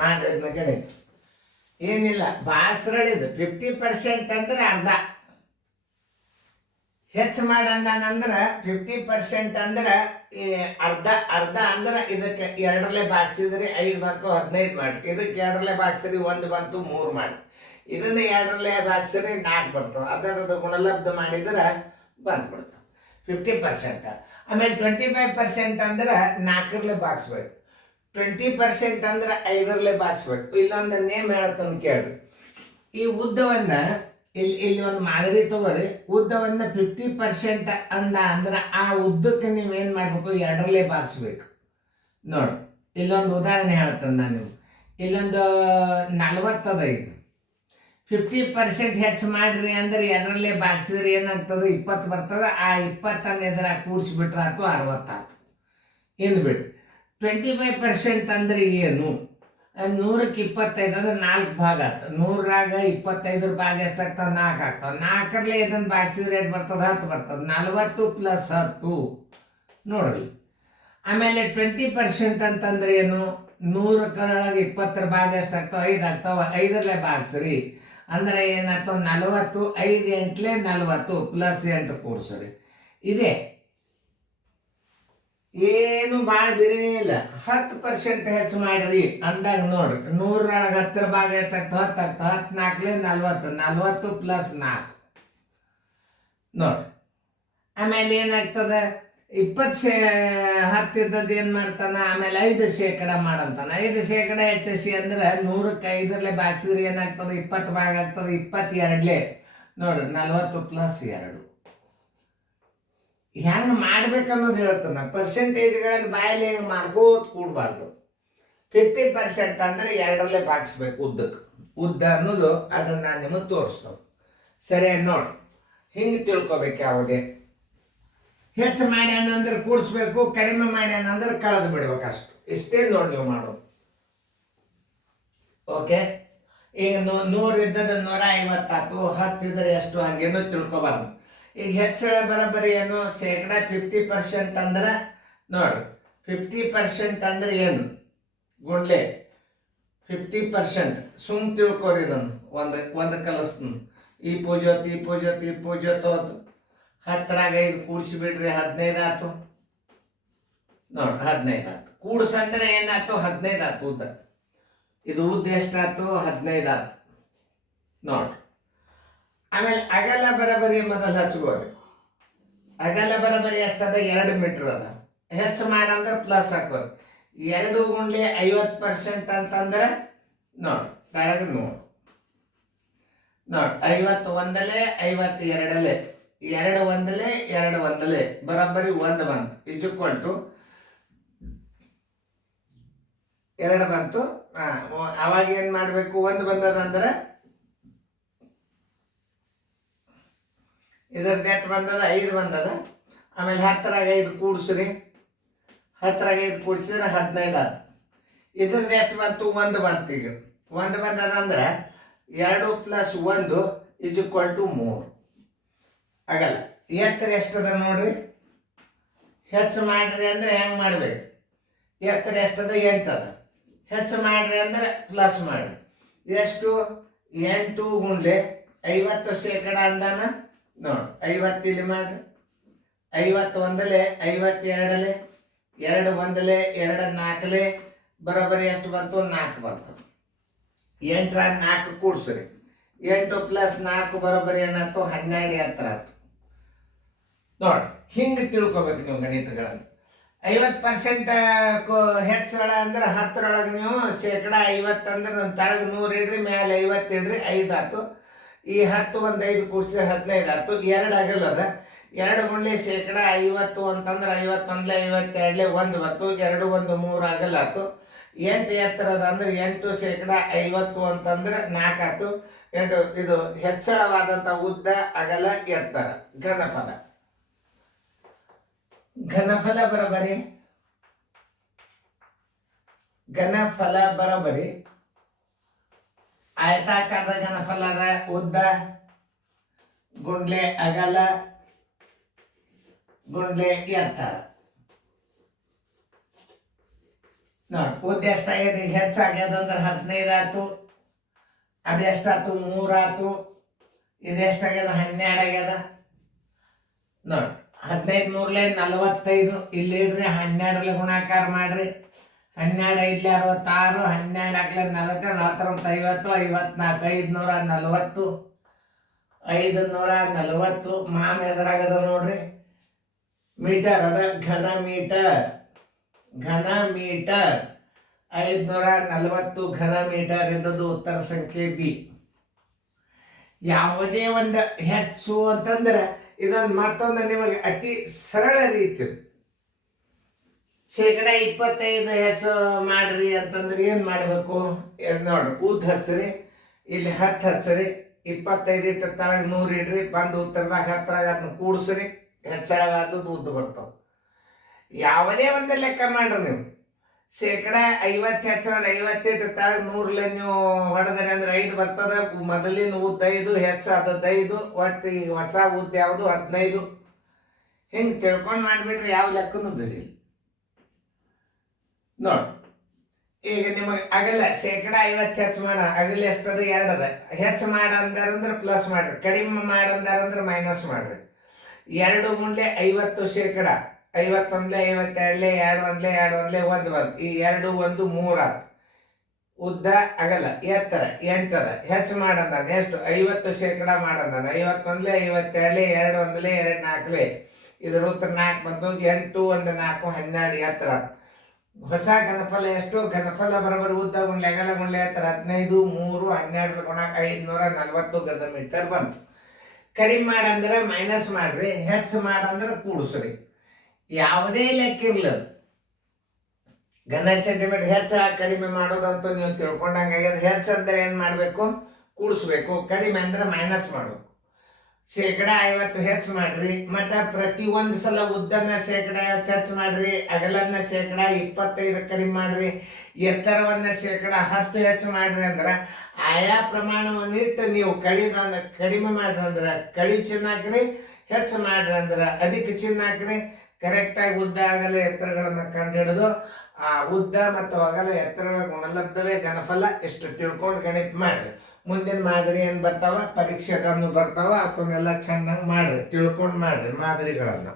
ಮಾಡಿದ್ನ ಕಡೆ ಏನಿಲ್ಲ ಭಾಳ ಸರಳಿದು 50% ಅಂದ್ರೆ ಅರ್ಧ ಹೆಚ್ಚು ಮಾಡಂದ್ರೆ 50% ಅಂದ್ರೆ ಅರ್ಧ ಅರ್ಧ ಅಂದ್ರೆ ಇದಕ್ಕೆ 2 ಬಾಗಿಸಿದ್ರಿ 5 ಬಂತು 15 ಮಾಡಿ, ಇದಕ್ಕೆ 2 ಬಾಗಿಸಿರಿ 1 ಬಂತು 3 ಮಾಡಿ, ಇದನ್ನ 2 ಬಾಗಿಸಿರಿ 4 ಬರ್ತದೆ. ಅದರದ್ದು ಗುಣಲಬ್ಧ ಮಾಡಿದ್ರೆ ಬಂದ್ಬಿಡ್ತದೆ 50%. ಆಮೇಲೆ 25% ಅಂದ್ರೆ 4 ಬಾಗಿಸ್ಬೇಕು, 20% ಅಂದ್ರೆ 5 ಬಾಗಿಸ್ಬೇಕು. ಇಲ್ಲೊಂದು ನೇಮ್ ಹೇಳತ್ತಂದು ಕೇಳ್ರಿ. ಈ ಉದ್ದವನ್ನ ಇಲ್ಲಿ ಒಂದು ಮಾದರಿ ತಗೋರಿ. ಉದ್ದವನ್ನ 50% ಅಂದ್ರೆ ಆ ಉದ್ದಕ್ಕೆ ನೀವೇನ್ ಮಾಡ್ಬೇಕು, 2 ಬಾಗಿಸ್ಬೇಕು. ನೋಡಿ ಇಲ್ಲೊಂದು ಉದಾಹರಣೆ ಹೇಳ್ತೇನೆ ನಾನು. ಇಲ್ಲೊಂದು 40 ಅದ, ಈಗ 50% ಹೆಚ್ಚು ಮಾಡ್ರಿ ಅಂದ್ರೆ 2 ಬಾಗಿಸಿದ್ರೆ ಏನಾಗ್ತದೆ, 20 ಬರ್ತದೆ. ಆ 20 ಎದುರ ಕೂಡಿಸ್ಬಿಟ್ರೆ ಆಯ್ತು 60 ಆಯ್ತು. ಇನ್ನು ಬಿಡ್ರಿ 25% ಅಂದ್ರೆ ಏನು, 100ಕ್ಕೆ 25 ಅಂದ್ರೆ 4 ಭಾಗ ಆಯ್ತು. 100ರಾಗ 25 ಭಾಗ ಎಷ್ಟಾಗ್ತಾವ, 4 ಆಗ್ತಾವ. 4ರಲ್ಲಿ ಇದನ್ನು ಬಾಗಿಸಿದ್ರೆ ಎಷ್ಟು ಬರ್ತದೆ, 10 ಬರ್ತದೆ. 40 + 10 ನೋಡ್ರಿ. ಆಮೇಲೆ 20% ಅಂತಂದ್ರೆ ಏನು, 100 20 ಭಾಗ ಎಷ್ಟಾಗ್ತಾವ, 5 ಆಗ್ತಾವ. 5ರಲ್ಲಿ ಬಾಗಿಸ್ರಿ ಅಂದ್ರೆ ಏನಾಯ್ತು, 40. 5 8 40 + 8 ಕೂಡಿಸ್ರಿ. ಇದೇ ಏನು ಭಾಳ ಬಿರಿಣಿ ಇಲ್ಲ. 10% ಹೆಚ್ಚು ಮಾಡ್ರಿ ಅಂದಾಗ ನೋಡ್ರಿ, 100ರೊಳಗೆ 10 ಭಾಗ ಎಷ್ಟಾಗ್ತಾವ, 10 ಆಗ್ತಾವ. 10 4 40 + 4 ನೋಡ್ರಿ. ಆಮೇಲೆ ಏನಾಗ್ತದೆ, 10 ಇದ್ದದ್ದು ಏನು ಮಾಡ್ತಾನ, ಆಮೇಲೆ 5% ಮಾಡಂತಾನ. 5% ಹೆಚ್ಚಿಸಿ ಅಂದ್ರೆ 100ಕ್ಕೆ 5ರಲ್ಲಿ ಬಾಗಿಸಿದ್ರೆ ಏನಾಗ್ತದೆ, 20 ಭಾಗ ಆಗ್ತದೆ. 22 ನೋಡ್ರಿ, 40 + 2 ಹೆಂಗೆ ಮಾಡ್ಬೇಕನ್ನೋದು ಹೇಳ್ತಾನ. ಪರ್ಸೆಂಟೇಜ್ಗಳಲ್ಲಿ ಬಾಯಲ್ಲಿ ಹೆಂಗೆ ಮಾಡ್ಕೋತ ಕೂಡಬಾರ್ದು. 50% ಅಂದ್ರೆ 2ರಲ್ಲಿ ಬಾಗಿಸ್ಬೇಕು ಉದ್ದಕ್ಕೆ. ಉದ್ದ ಅನ್ನೋದು ಅದನ್ನ ನಾನು ನಿಮಗೆ ತೋರಿಸ್ತೇನೆ. ಸರಿ ನೋಡಿ, ಹಿಂಗೆ ತಿಳ್ಕೊಬೇಕು. ಯಾವುದೇ ಹೆಚ್ಚು ಮಾಡ್ಯಾನಂದ್ರೆ ಕೂಡಿಸ್ಬೇಕು, ಕಡಿಮೆ ಮಾಡ್ಯಾನಂದ್ರೆ ಕಳೆದು ಬಿಡ್ಬೇಕು, ಅಷ್ಟು. ಇಷ್ಟೇ ನೋಡಿ ನೀವು ಮಾಡೋದು. ಓಕೆ, ಈಗ 100 ಇದ್ದದ 150 ಆಯ್ತು. 10 ಇದ್ರೆ ಎಷ್ಟು, ಹಂಗೇನೋ ತಿಳ್ಕೊಬಾರ್ದು. ಈಗ ಹೆಚ್ಚಳ ಬರೋಬ್ಬರಿ ಏನು, 50% ಅಂದ್ರೆ ನೋಡ್ರಿ, 50% ಅಂದ್ರೆ ಏನು ಗುಂಡ್ಲೆ 50%. ಸುಮ್ ತಿಳ್ಕೊರಿ ಇದನ್ನು. ಒಂದು ಕಲಿಸ್ತೀನಿ. ಈ ಪೂಜೋತ್ ಹೋತು. 10ರಾಗ 5 ಕೂಡಿಸಿಬಿಡ್ರಿ, 15 ಆಯ್ತು. ನೋಡ್ರಿ 15 ಆಯ್ತು. ಕೂಡ್ಸಂದ್ರೆ ಏನಾಯ್ತು, 15 ಆಯ್ತು ಉದ್ದ. ಇದು ಉದ್ದ ಎಷ್ಟಾಯ್ತು, 15 ಆಯ್ತು ನೋಡ್ರಿ. ಆಮೇಲೆ ಅಗಲ ಬರಬರಿ ಮೊದಲು ಹಚ್ಕೋರಿ. ಅಗಲ ಬರಬರಿ ಎಷ್ಟದ, 2 ಮೀಟರ್ ಅದ. ಹೆಚ್ಚು ಮಾಡಂದ್ರೆ ಪ್ಲಸ್ ಹಾಕೋರಿ. 2 × 50% ಅಂತಂದ್ರೆ ನೋಡಿ ತೆಳಗೆ ನೋಡಿ 51 52 2 ಒಂದಲೆ 2 ಒಂದಲೆ ಬರೋಬ್ಬರಿ 1 ಬಂತು. = 2 ಬಂತು. ಅವಾಗ ಏನು ಮಾಡಬೇಕು, 1 ಬಂದದಂದ್ರೆ ಇದರದ್ದು ಎಷ್ಟು ಬಂದದ, 5 ಬಂದದ. ಆಮೇಲೆ 10ರಾಗ 5 ಕೂಡಿಸ್ರಿ. 10ರಾಗ 5 ಕೂಡಿಸಿದ್ರೆ 15 ಆಯ್ತು. ಇದ್ರದ್ದು ಎಷ್ಟು ಬಂತು, 1 ಬಂತು. ಈಗ 1 ಬಂದದಂದ್ರೆ 2 + 1 = 3. ಆಗಲ್ಲ. ಎತ್ತರ ಎಷ್ಟದ ನೋಡ್ರಿ. ಹೆಚ್ಚು ಮಾಡ್ರಿ ಅಂದ್ರೆ ಹೆಂಗೆ ಮಾಡ್ಬೇಕು, ಎತ್ತರ ಎಷ್ಟದ, 8 ಅದ. ಹೆಚ್ಚು ಮಾಡ್ರಿ ಅಂದ್ರೆ ಪ್ಲಸ್ ಮಾಡ್ರಿ. ಎಷ್ಟು, 8 × 50% ಅಂದಾನ ನೋಡಿ. 50 ಇಲ್ಲಿ ಮಾಡ್ರಿ. 51 52 2 ಒಂದಲೆ 2 4 ಬರೋಬ್ಬರಿ ಎಷ್ಟು ಬಂತು, 4 ಬಂತು. 8ರಾಗ 4 ಕೂಡಿಸ್ರಿ. 8 + 4 ಬರೋಬ್ಬರಿ ಏನಾಯ್ತು, 12 ಎತ್ತರ ಆಯ್ತು ನೋಡಿ. ಹಿಂಗೆ ತಿಳ್ಕೊಬೇಕು ನೀವು ಗಣಿತಗಳನ್ನು. 50% ಹೆಚ್ಚಳ ಅಂದ್ರೆ 10ರೊಳಗೆ ನೀವು 50% ಅಂದ್ರೆ ತಳಗೆ 100 ಇಡ್ರಿ, ಮೇಲೆ 50 ಇಡ್ರಿ, 5 ಆಯ್ತು. ಈ 10 ಒಂದು 5 ಕೂಡಿಸಿದ್ರೆ 15 ಆಯ್ತು. 2 ಆಗಲ್ಲದ. 2 × 50 ಅಂತಂದ್ರೆ 51 52 1 ಬಂತು. 2 1 3 ಆಗಲ್ಲ ಆಯ್ತು. 8 ಎತ್ತರದ ಅಂದ್ರೆ 8 50 ಅಂತಂದ್ರೆ 4 ಆಯ್ತು. 8 ಇದು ಹೆಚ್ಚಳವಾದಂಥ ಉದ್ದ, ಅಗಲ, ಎತ್ತರ. ಘನಫಲ ಬರೋಬರಿ ಆಯತಾಕಾರದ ಘನಫಲದ ಉದ್ದ ಗುಂಡ್ಲೆ ಅಗಲ ಗುಂಡ್ಲೆ ಎತ್ತರ ನೋಡಿ ಉದ್ದ ಎಷ್ಟಾಗ್ಯದ ಈಗ ಹೆಚ್ಚಾಗ್ಯದ ಅಂದ್ರೆ 15 ಆಯ್ತು, ಅದೆಷ್ಟಾಯ್ತು 3 ಆಯ್ತು, ಇದೆಷ್ಟಾಗ್ಯದ 12 ಆಗ್ಯದ. ನೋಡಿ 15 3 45, ಇಲ್ಲಿ ಇಡ್ರಿ 12 ಗುಣಾಕಾರ ಮಾಡ್ರಿ. 12 5 66, 12 40, 40 50, 54, 540 ಮಾನ ಎದುರಾಗದ ನೋಡ್ರಿ. ಮೀಟರ್ ಅದ, ಘನ ಮೀಟರ್ 540 ಘನ ಮೀಟರ್ ಇದ್ದದ್ದು ಉತ್ತರ ಸಂಖ್ಯೆ ಬಿ. ಯಾವುದೇ ಒಂದು ಹೆಚ್ಚು ಅಂತಂದ್ರೆ ಇದೊಂದು ಮತ್ತೊಂದು ನಿಮಗೆ ಅತಿ ಸರಳ ರೀತಿ. 25% ಹೆಚ್ಚು ಮಾಡ್ರಿ ಅಂತಂದ್ರೆ ಏನ್ ಮಾಡ್ಬೇಕು ನೋಡ್ರಿ. ಉದ್ದ ಹಚ್ಚ್ರಿ, ಇಲ್ಲಿ 10 ಹಚ್ಚ್ರಿ, 25 ಇಟ್ಟ ತಳಗ 100 ಇಡ್ರಿ, ಬಂದು ಉತ್ತರದಾಗ 10ರಾಗ ಅದನ್ನ ಕೂಡ್ಸ್ರಿ, ಹೆಚ್ಚಾಗದು ಉದ್ದ ಬರ್ತಾವ. ಯಾವುದೇ ಒಂದು ಲೆಕ್ಕ ಮಾಡ್ರಿ ನೀವು. 50 ಹೆಚ್ಚಂದ್ರೆ 50 ಇಟ್ಟು ತಳಗ 100 ನೀವು ಹೊಡೆದ್ರಿ ಅಂದ್ರೆ 5 ಬರ್ತದ. ಮೊದಲಿನ ಉದ್ದ 5 ಹೆಚ್ಚಾದದ್ದು 5, ಒಟ್ಟು ಈಗ ಹೊಸ ಉದ್ದ ಯಾವುದು 15. ಹಿಂಗೆ ತಿಳ್ಕೊಂಡು ಮಾಡಿಬಿಟ್ರೆ ಯಾವ ಲೆಕ್ಕನೂ ಬೇರೆ. ನೋಡಿ ಈಗ ನಿಮಗೆ ಅಗಲ 50% ಹೆಚ್ಚು ಮಾಡ, ಅಗಲ ಎಷ್ಟದ 2 ಅದ. ಹೆಚ್ಚು ಮಾಡಂದ್ರೆ ಪ್ಲಸ್ ಮಾಡ್ರಿ, ಕಡಿಮೆ ಮಾಡಂದ್ರೆ ಮೈನಸ್ ಮಾಡ್ರಿ. 2 ಗುಂಡ್ಲೆ 50%, 51 52 2 1 ಬಂತು. ಈ 2 1 3 ಆಯ್ತು. ಉದ್ದ ಅಗಲ ಎತ್ತರ 8 ಅದ. ಹೆಚ್ಚು ಮಾಡಂದ ಎಷ್ಟು 50% ಮಾಡಂದ 51 52 2 1 2 4, ಇದ್ರ ಉತ್ತರ 4 ಬಂತು. 8 1 4 12 ಎತ್ತರ. ಹೊಸ ಘನಫಲ ಎಷ್ಟು? ಘನಫಲ ಬರಬರ್ ಉದ್ದ ಗುಂಡ್ಲೆ ಅಗಲ ಗುಂಡ್ಲೆ ಎತ್ತರ 15 3 12 ಗುಣ 540 ಘನ ಮೀಟರ್ ಬಂತು. ಕಡಿಮೆ ಮಾಡಂದ್ರೆ ಮೈನಸ್ ಮಾಡ್ರಿ, ಹೆಚ್ಚು ಮಾಡಂದ್ರೆ ಕೂಡಿಸ್ರಿ. ಯಾವುದೇ ಲೆಕ್ಕ ಇರ್ಲಿ, ಘನ ಸೆಂಟಿಮೀಟರ್ ಹೆಚ್ಚ ಕಡಿಮೆ ಮಾಡೋದಂತೂ ನೀವು ತಿಳ್ಕೊಂಡಂಗಾಗ್ಯದ. ಹೆಚ್ಚಂದ್ರೆ ಏನು ಮಾಡಬೇಕು? ಕೂಡಿಸ್ಬೇಕು. ಕಡಿಮೆ ಅಂದ್ರೆ ಮೈನಸ್ ಮಾಡಬೇಕು. 50% ಹೆಚ್ಚು ಮಾಡ್ರಿ, ಮತ್ತು ಪ್ರತಿ ಒಂದು ಸಲ ಉದ್ದನ 50% ಹೆಚ್ಚು ಮಾಡ್ರಿ, ಅಗಲನ್ನ 25% ಕಡಿಮೆ ಮಾಡ್ರಿ, ಎತ್ತರವನ್ನ 10% ಹೆಚ್ಚು ಮಾಡ್ರಿ. ಅಂದ್ರೆ ಆಯಾ ಪ್ರಮಾಣವನ್ನಿಟ್ಟು ನೀವು ಕಡಿಮೆ ಮಾಡ್ರಿ ಅಂದ್ರೆ ಕಡಿ ಚಿನ್ನ ಹಾಕ್ರಿ, ಹೆಚ್ಚು ಮಾಡ್ರಿ ಅಂದ್ರೆ ಅಧಿಕ ಚಿನ್ನ ಹಾಕ್ರಿ. ಕರೆಕ್ಟಾಗಿ ಉದ್ದ ಅಗಲ ಎತ್ತರಗಳನ್ನು ಕಂಡುಹಿಡಿದು ಆ ಉದ್ದ ಮತ್ತು ಅಗಲ ಎತ್ತರಗಳ ಗುಣಲಬ್ಧವೇ ಘನಫಲ. ಎಷ್ಟು ತಿಳ್ಕೊಂಡು ಗಣಿತ ಮಾಡ್ರಿ. ಮುಂದಿನ ಮಾದರಿ ಏನು ಬರ್ತಾವ, ಪರೀಕ್ಷೆಗಳನ್ನು ಬರ್ತಾವ, ಅವನ್ನೆಲ್ಲ ಚೆನ್ನಾಗಿ ಮಾಡ್ರಿ, ತಿಳ್ಕೊಂಡು ಮಾಡ್ರಿ ಮಾದರಿಗಳನ್ನು.